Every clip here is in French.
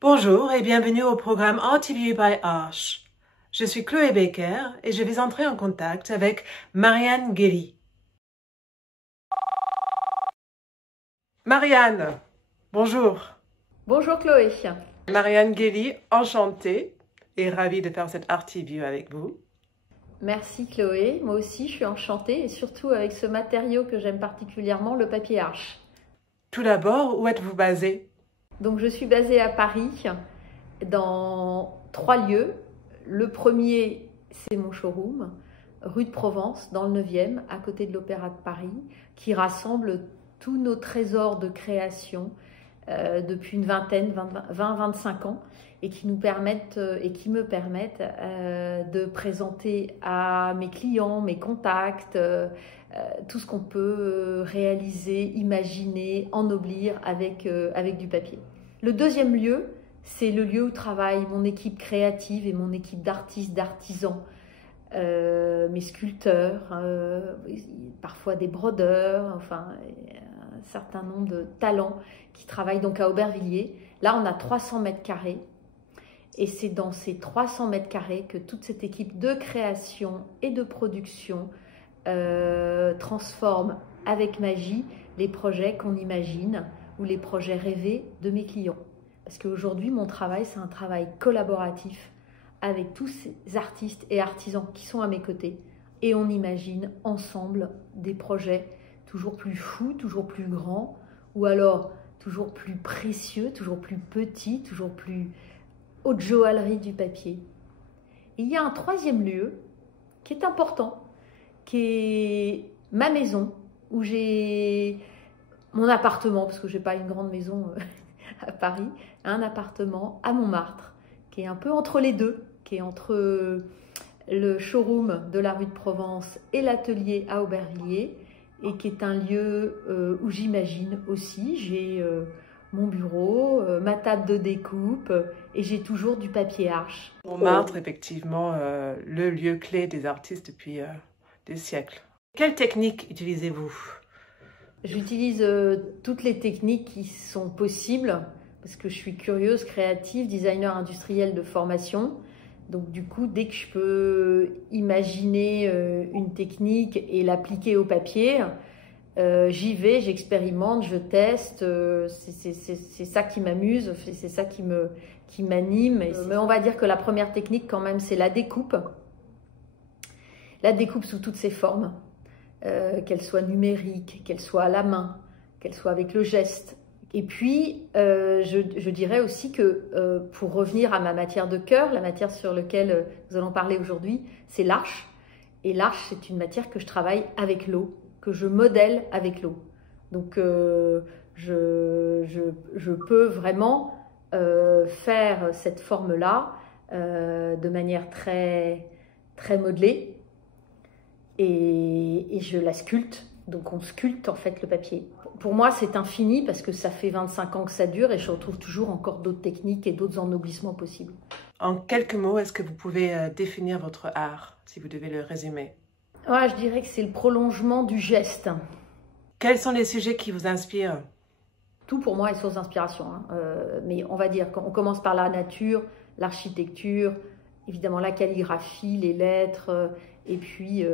Bonjour et bienvenue au programme ArtView by Arche. Je suis Chloé Baker et je vais entrer en contact avec Marianne Guély. Marianne, bonjour. Bonjour Chloé. Marianne Guély, enchantée et ravie de faire cette ArtView avec vous. Merci Chloé, moi aussi je suis enchantée et surtout avec ce matériau que j'aime particulièrement, le papier Arche. Tout d'abord, où êtes-vous basée? Donc je suis basée à Paris dans 3 lieux. Le premier, c'est mon showroom, rue de Provence, dans le 9e, à côté de l'Opéra de Paris, qui rassemble tous nos trésors de création depuis une vingtaine, 20-25 ans, et qui nous permettent et qui me permettent de présenter à mes clients, mes contacts, tout ce qu'on peut réaliser, imaginer, ennoblir avec du papier. Le deuxième lieu, c'est le lieu où travaille mon équipe créative et mon équipe d'artistes, d'artisans, mes sculpteurs, parfois des brodeurs, enfin un certain nombre de talents qui travaillent donc à Aubervilliers. Là, on a 300 mètres carrés et c'est dans ces 300 mètres carrés que toute cette équipe de création et de production transforme avec magie les projets qu'on imagine ou les projets rêvés de mes clients. Parce qu'aujourd'hui, mon travail, c'est un travail collaboratif avec tous ces artistes et artisans qui sont à mes côtés. Et on imagine ensemble des projets toujours plus fous, toujours plus grands, ou alors toujours plus précieux, toujours plus petits, toujours plus haute joaillerie du papier. Et il y a un troisième lieu qui est important, qui est ma maison, où j'ai mon appartement, parce que je n'ai pas une grande maison à Paris, un appartement à Montmartre, qui est un peu entre les deux, qui est entre le showroom de la rue de Provence et l'atelier à Aubervilliers, et qui est un lieu où j'imagine aussi. J'ai mon bureau, ma table de découpe, et j'ai toujours du papier Arche. Montmartre, effectivement, le lieu clé des artistes depuis des siècles. Quelle technique utilisez-vous? J'utilise toutes les techniques qui sont possibles, parce que je suis curieuse, créative, designer industriel de formation. Donc du coup, dès que je peux imaginer une technique et l'appliquer au papier, j'y vais, j'expérimente, je teste. C'est ça qui m'amuse, c'est ça qui m'anime. Mais on va dire que la première technique quand même, c'est la découpe. La découpe sous toutes ses formes, qu'elle soit numérique, qu'elle soit à la main, qu'elle soit avec le geste. Et puis, je dirais aussi que pour revenir à ma matière de cœur, la matière sur laquelle nous allons parler aujourd'hui, c'est l'arche. Et l'arche, c'est une matière que je travaille avec l'eau, que je modèle avec l'eau. Donc, je peux vraiment faire cette forme-là de manière très, très modelée et je la sculpte. Donc, on sculpte en fait le papier. Pour moi, c'est infini parce que ça fait 25 ans que ça dure et je retrouve toujours encore d'autres techniques et d'autres ennoblissements possibles. En quelques mots, est-ce que vous pouvez définir votre art, si vous devez le résumer? Ouais, je dirais que c'est le prolongement du geste. Quels sont les sujets qui vous inspirent? Tout pour moi est source d'inspiration. Mais on va dire qu'on commence par la nature, l'architecture, évidemment la calligraphie, les lettres, et puis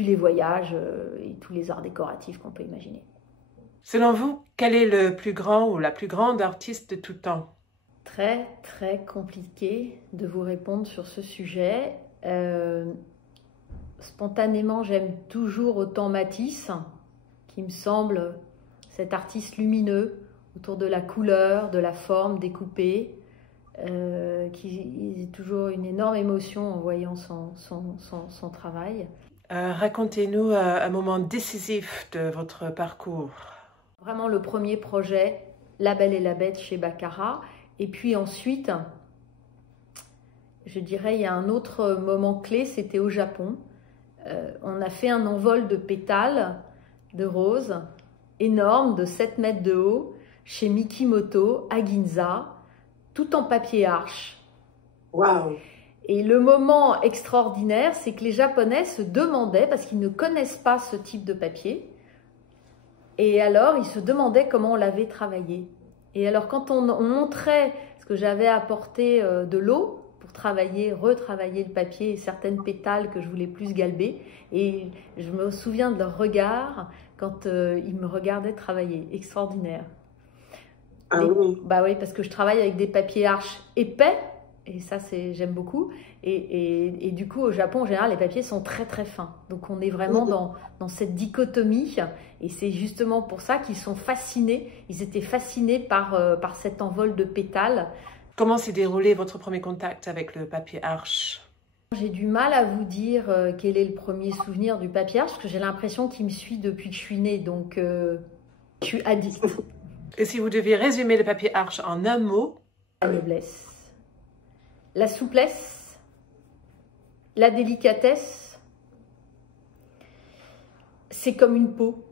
les voyages et tous les arts décoratifs qu'on peut imaginer. Selon vous, quel est le plus grand ou la plus grande artiste de tout temps? Très, très compliqué de vous répondre sur ce sujet. Spontanément, j'aime toujours autant Matisse, qui me semble cet artiste lumineux autour de la couleur, de la forme découpée, qui est toujours une énorme émotion en voyant son travail. Racontez-nous un moment décisif de votre parcours. Vraiment le premier projet, La Belle et la Bête chez Baccarat. Et puis ensuite, je dirais, il y a un autre moment clé, c'était au Japon. On a fait un envol de pétales de roses énorme, de 7 mètres de haut, chez Mikimoto, à Ginza, tout en papier Arche. Waouh! Et le moment extraordinaire, c'est que les Japonais se demandaient, parce qu'ils ne connaissent pas ce type de papier, et alors ils se demandaient comment on l'avait travaillé. Et alors quand on montrait ce que j'avais apporté de l'eau pour retravailler le papier et certaines pétales que je voulais plus galber, et je me souviens de leur regard quand ils me regardaient travailler, extraordinaire. Oui. Bah oui, parce que je travaille avec des papiers arches épais, et ça j'aime beaucoup. Et du coup, au Japon, en général, les papiers sont très très fins. Donc on est vraiment dans cette dichotomie. Et c'est justement pour ça qu'ils sont fascinés. Ils étaient fascinés par cet envol de pétales. Comment s'est déroulé votre premier contact avec le papier arche? J'ai du mal à vous dire quel est le premier souvenir du papier arche, parce que j'ai l'impression qu'il me suit depuis que je suis née. Donc je suis addict. Et si vous deviez résumer le papier arche en un mot? La noblesse, la souplesse, la délicatesse, c'est comme une peau.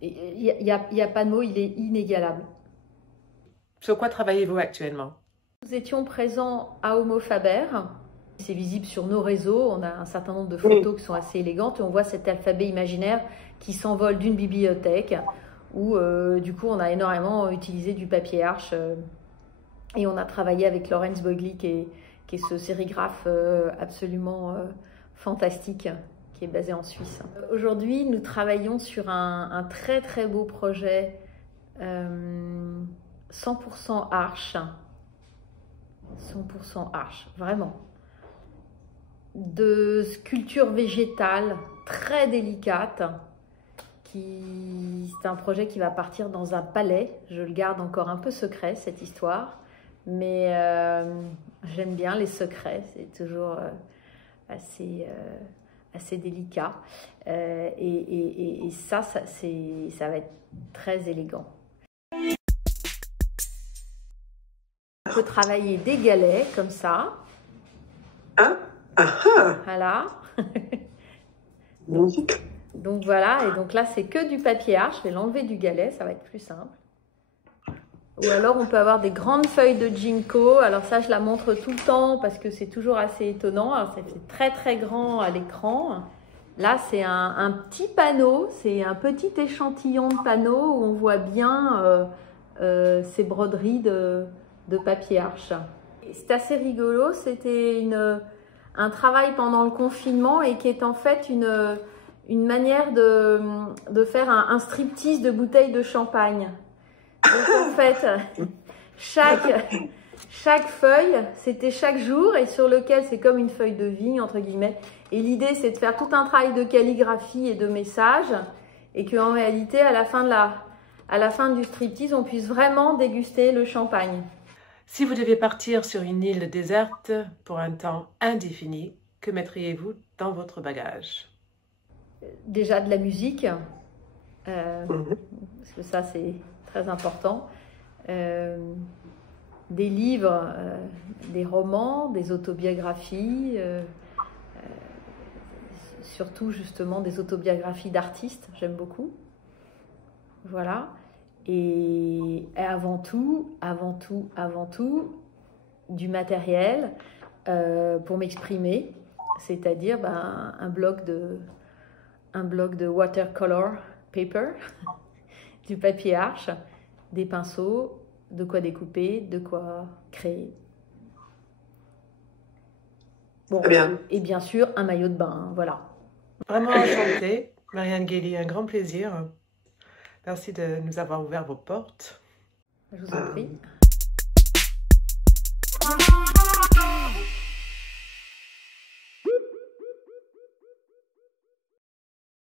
Il n'y a pas de mots, il est inégalable. Sur quoi travaillez-vous actuellement? Nous étions présents à Homo Faber. C'est visible sur nos réseaux. On a un certain nombre de photos qui sont assez élégantes. Et on voit cet alphabet imaginaire qui s'envole d'une bibliothèque où, du coup, on a énormément utilisé du papier arche. Et on a travaillé avec Lorenz Bogli, qui est ce sérigraphe absolument fantastique, qui est basé en Suisse. Aujourd'hui, nous travaillons sur un très très beau projet 100% arche. 100% arche, vraiment. De sculpture végétale très délicate. C'est un projet qui va partir dans un palais. Je le garde encore un peu secret, cette histoire. Mais j'aime bien les secrets, c'est toujours assez délicat. Et ça va être très élégant. On peut travailler des galets comme ça. Voilà. Donc voilà, et donc là c'est que du papier arche. Je vais l'enlever du galet, ça va être plus simple. Ou alors on peut avoir des grandes feuilles de ginkgo. Alors ça je la montre tout le temps parce que c'est toujours assez étonnant. Alors ça fait très très grand à l'écran. Là c'est un petit panneau, c'est un petit échantillon de panneau où on voit bien ces broderies de papier arche. C'est assez rigolo, c'était un travail pendant le confinement et qui est en fait une manière de faire un striptease de bouteilles de champagne. Donc en fait, chaque feuille, c'était chaque jour et sur lequel c'est comme une feuille de vigne, entre guillemets. Et l'idée, c'est de faire tout un travail de calligraphie et de message et qu'en réalité, à la fin du striptease, on puisse vraiment déguster le champagne. Si vous deviez partir sur une île déserte pour un temps indéfini, que mettriez-vous dans votre bagage? Déjà de la musique, parce que ça, c'est très important. Des livres, des romans, des autobiographies, surtout justement des autobiographies d'artistes, j'aime beaucoup. Voilà. Et avant tout, du matériel pour m'exprimer, c'est-à-dire un bloc de watercolor paper, du papier arche, des pinceaux, de quoi découper, de quoi créer. Bon, très bien. Et bien sûr, un maillot de bain, voilà. Vraiment enchantée, Marianne Guély, un grand plaisir. Merci de nous avoir ouvert vos portes. Je vous en prie.